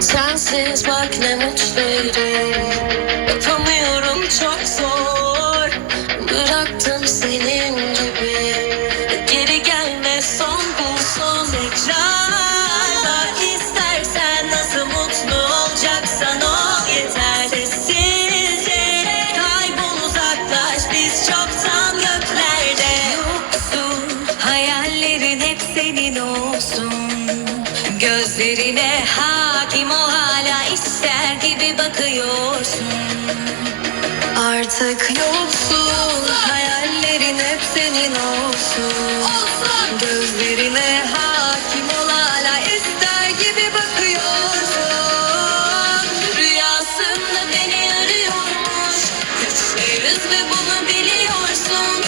Sensiz bak ne mutluydum. Yapamıyorum çok zor. Bıraktım senin gibi. Geri gelme son bul son Tekrarla istersen Nasıl mutlu olacaksan ol yeter. Sessizce kaybol uzaklaş. Biz çoktan göklerde. Yoksun hayallerin hep senin olsun Gözlerine hakim ol hala ister gibi bakıyorsun. Artık yoksun hayallerin hep senin olsun. Gözlerine hakim ol hala ister gibi bakıyorsun. Rüyasında beni arıyormuş Güçlüyüz ve bunu biliyorsun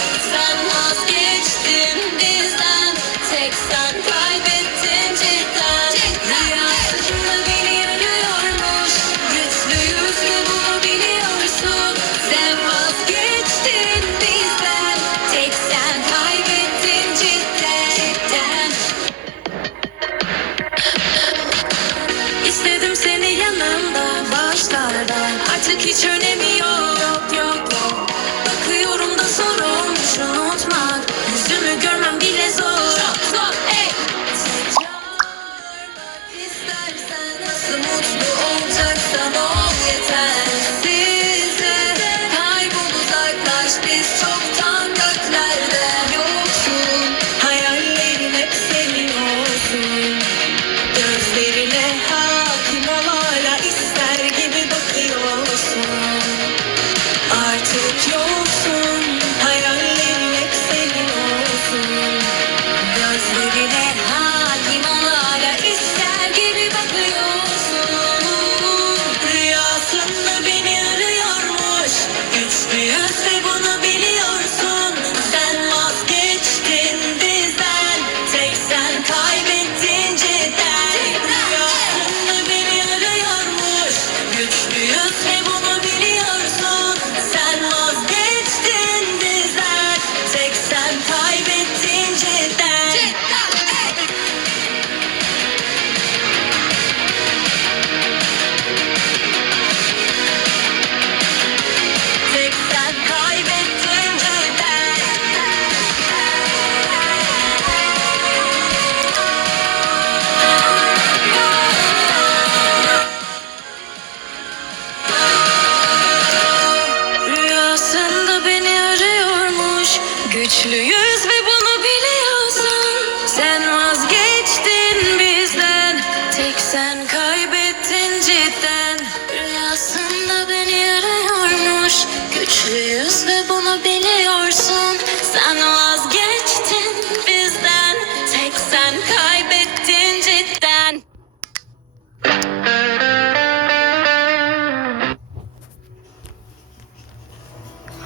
Güçlüyüz ve bunu biliyorsun. Sen vazgeçtin bizden. Tek sen kaybettin cidden.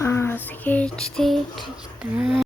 Vazgeçtik cidden.